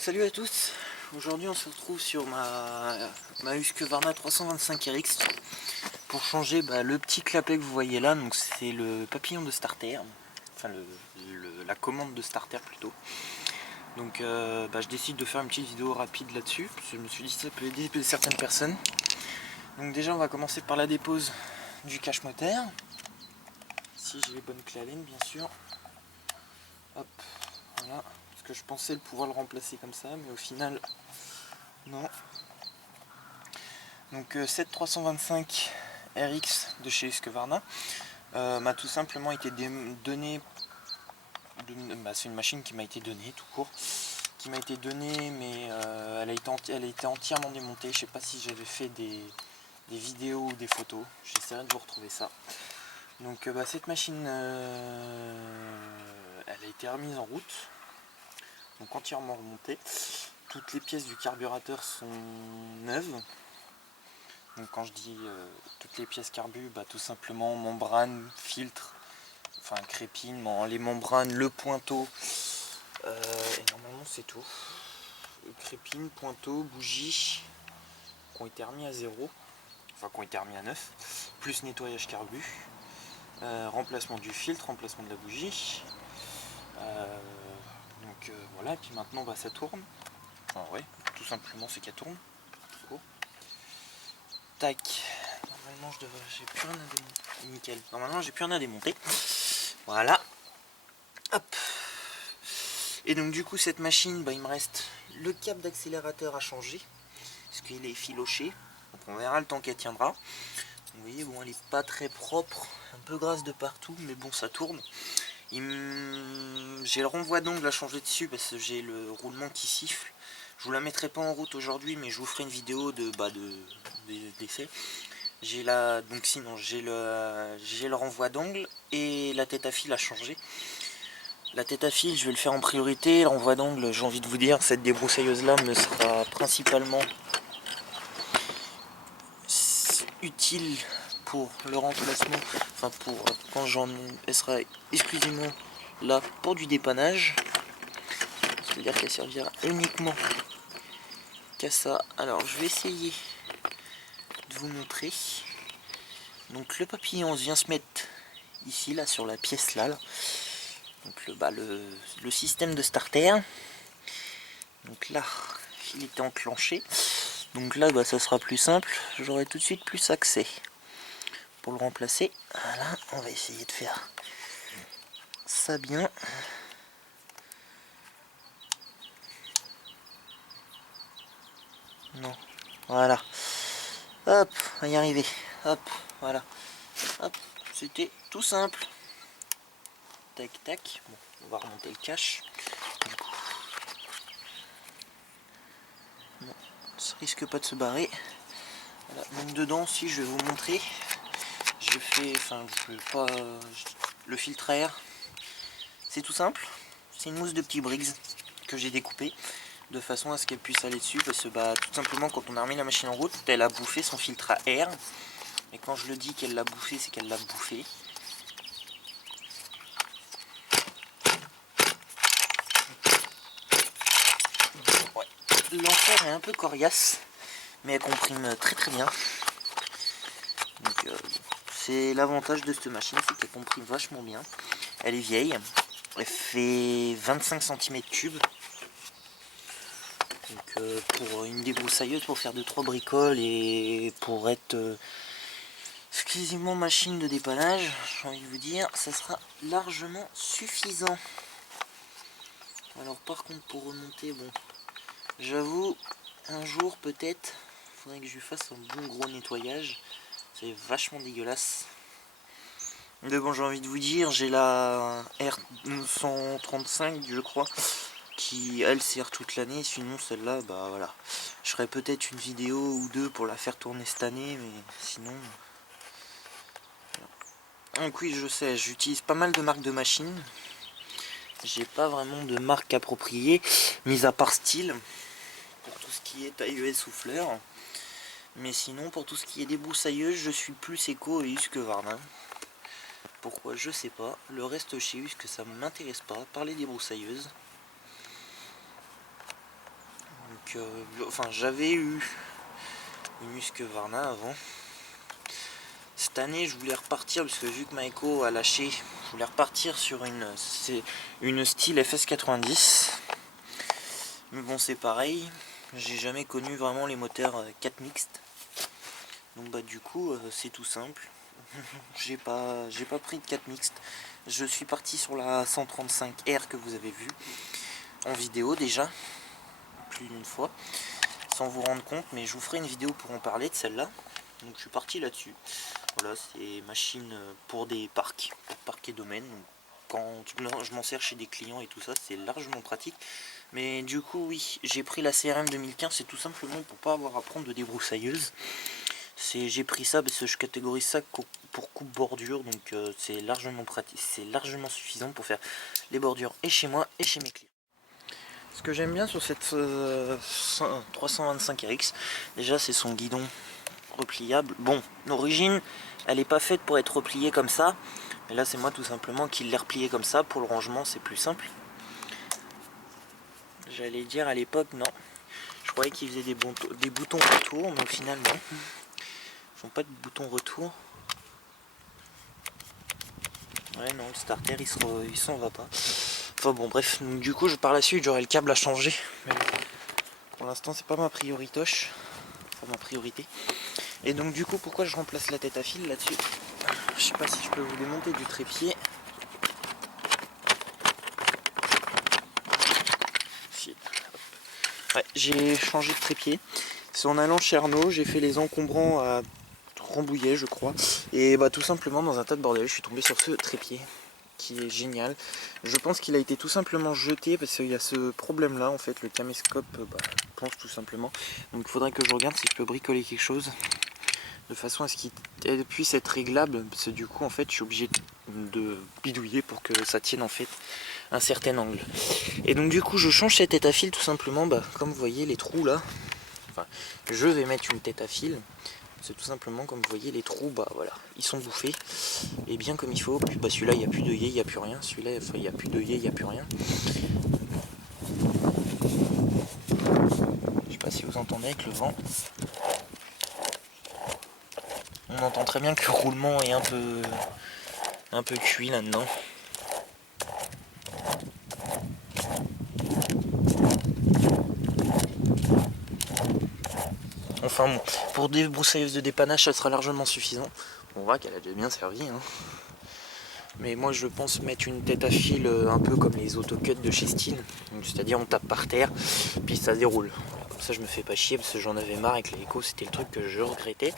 Donc salut à tous, aujourd'hui on se retrouve sur ma Husqvarna 325 RX pour changer le petit clapet que vous voyez là. Donc c'est le papillon de starter, enfin la commande de starter plutôt. Donc je décide de faire une petite vidéo rapide là-dessus, parce que je me suis dit que ça peut aider certaines personnes. Donc déjà on va commencer par la dépose du cache moteur, si j'ai les bonnes clés à laine bien sûr. Hop, voilà. Parce que je pensais pouvoir le remplacer comme ça, mais au final, non. Donc cette 325 RX de chez Husqvarna m'a tout simplement été donnée. C'est une machine qui m'a été donnée tout court. Qui m'a été donnée, mais elle a été entièrement démontée. Je sais pas si j'avais fait des vidéos ou des photos. J'essaierai de vous retrouver ça. Donc cette machine, elle a été remise en route. Donc entièrement remontée. Toutes les pièces du carburateur sont neuves. Donc quand je dis toutes les pièces carbu, tout simplement membrane, filtre, enfin crépine, les membranes, le pointeau, et normalement c'est tout. Crépine, pointeau, bougie, qui ont été remis à 0, enfin qui ont été remis à 9, plus nettoyage carbu, remplacement du filtre, remplacement de la bougie. Voilà, et puis maintenant ça tourne. Enfin ouais, tout simplement c'est qu'elle tourne. Tac. Normalement j'ai plus rien à démonter. Nickel. Normalement j'ai plus rien à démonter. Voilà. Hop. Et donc du coup cette machine, il me reste le câble d'accélérateur à changer. Parce qu'il est filoché. Donc on verra le temps qu'elle tiendra. Vous voyez, bon, elle est pas très propre, un peu grasse de partout, mais bon, ça tourne. J'ai le renvoi d'ongle à changer dessus parce que j'ai le roulement qui siffle. Je vous la mettrai pas en route aujourd'hui, mais je vous ferai une vidéo d'essai. J'ai le renvoi d'ongle et la tête à fil à changer. La tête à fil, je vais le faire en priorité. Le renvoi d'ongle, j'ai envie de vous dire, cette débroussailleuse là me sera principalement utile pour le remplacement, enfin pour quand elle sera exclusivement là pour du dépannage, c'est-à-dire qu'elle servira uniquement qu'à ça. Alors je vais essayer de vous montrer. Donc le papillon vient se mettre ici là sur la pièce là. Donc le système de starter. Donc là il était enclenché. Donc là ça sera plus simple, j'aurai tout de suite plus accès. Pour le remplacer, voilà, on va essayer de faire ça bien. Non, voilà. Hop, on va y arriver. Hop, voilà. Hop, c'était tout simple. Tac, tac. Bon, on va remonter le cache. Bon, ça risque pas de se barrer. Voilà, donc dedans, si je vais vous montrer, le filtre à air. C'est tout simple. C'est une mousse de petits Briggs que j'ai découpé de façon à ce qu'elle puisse aller dessus, parce que tout simplement quand on a remis la machine en route, elle a bouffé son filtre à air. Et quand je le dis qu'elle l'a bouffé, c'est qu'elle l'a bouffé. Ouais. L'enfer est un peu coriace, mais elle comprime très très bien. Donc c'est l'avantage de cette machine, c'est qu'elle comprime vachement bien. Elle est vieille, elle fait 25 cm3. Donc pour une débroussailleuse, pour faire 2-3 bricoles et pour être exclusivement machine de dépannage, j'ai envie de vous dire, ça sera largement suffisant. Alors par contre pour remonter, bon, j'avoue, un jour peut-être, il faudrait que je lui fasse un bon gros nettoyage. C'est vachement dégueulasse. Mais bon, j'ai envie de vous dire, j'ai la R135 je crois, qui elle sert toute l'année. Sinon celle-là, voilà, je ferai peut-être une vidéo ou deux pour la faire tourner cette année, mais sinon voilà. Donc oui, je sais, j'utilise pas mal de marques de machines. J'ai pas vraiment de marque appropriée, mis à part Style pour tout ce qui est taille souffleur. Mais sinon, pour tout ce qui est débroussailleuse, je suis plus éco et Husqvarna. Pourquoi, je sais pas. Le reste chez Husqvarna, ça m'intéresse pas. Par les débroussailleuses. Donc, enfin, j'avais eu une Husqvarna avant. Cette année, je voulais repartir, parce que vu que Maiko a lâché, je voulais repartir sur une style FS90. Mais bon, c'est pareil, j'ai jamais connu vraiment les moteurs 4 mixtes. Donc bah du coup, c'est tout simple. j'ai pas pris de 4 mixtes. Je suis parti sur la 135R que vous avez vue en vidéo déjà, plus d'une fois, sans vous rendre compte, mais je vous ferai une vidéo pour en parler de celle-là. Donc je suis parti là-dessus. Voilà, c'est machine pour des parcs, pour parcs et domaines. Donc, quand je m'en sers chez des clients et tout ça, c'est largement pratique. Mais du coup, oui, j'ai pris la CRM 2015, c'est tout simplement pour pas avoir à prendre de débroussailleuse. J'ai pris ça parce que je catégorise ça pour coupe bordure, donc c'est largement pratique, c'est largement suffisant pour faire les bordures et chez moi et chez mes clients. Ce que j'aime bien sur cette 325RX, déjà c'est son guidon repliable. Bon, l'origine, elle n'est pas faite pour être repliée comme ça, mais là c'est moi tout simplement qui l'ai replié comme ça. Pour le rangement c'est plus simple. J'allais dire à l'époque non, je croyais qu'ils faisaient des boutons retour, mais au final non, ils font pas de boutons retour. Ouais non, le starter il s'en va pas. Enfin bon bref, donc, du coup par la suite j'aurai le câble à changer, mais pour l'instant c'est pas ma prioritoche, enfin ma priorité. Et donc du coup pourquoi je remplace la tête à fil là-dessus, je sais pas si je peux vous démonter du trépied. Ouais, j'ai changé de trépied. C'est en allant chez Arnaud, j'ai fait les encombrants à Rambouillet je crois. Et bah tout simplement dans un tas de bordel, je suis tombé sur ce trépied qui est génial. Je pense qu'il a été tout simplement jeté parce qu'il y a ce problème là en fait, le caméscope plonge tout simplement. Donc il faudrait que je regarde si je peux bricoler quelque chose de façon à ce qu'il puisse être réglable, parce que du coup en fait je suis obligé de bidouiller pour que ça tienne en fait un certain angle. Et donc du coup je change cette tête à fil tout simplement, comme vous voyez les trous là, enfin je vais mettre une tête à fil, c'est tout simplement comme vous voyez les trous, voilà, ils sont bouffés, et bien comme il faut. Celui-là il n'y a plus d'œillet, il n'y a plus rien, celui-là il n'y a plus d'œillet, il n'y a plus rien. Je sais pas si vous entendez avec le vent. On entend très bien que le roulement est un peu cuit là-dedans. Enfin bon, pour des broussailleuses de dépannage, ça sera largement suffisant. On voit qu'elle a déjà bien servi, hein. Mais moi je pense mettre une tête à fil un peu comme les autocuts de chez Stihl. C'est-à-dire on tape par terre, puis ça déroule. Comme ça je me fais pas chier parce que j'en avais marre avec les échos, c'était le truc que je regrettais.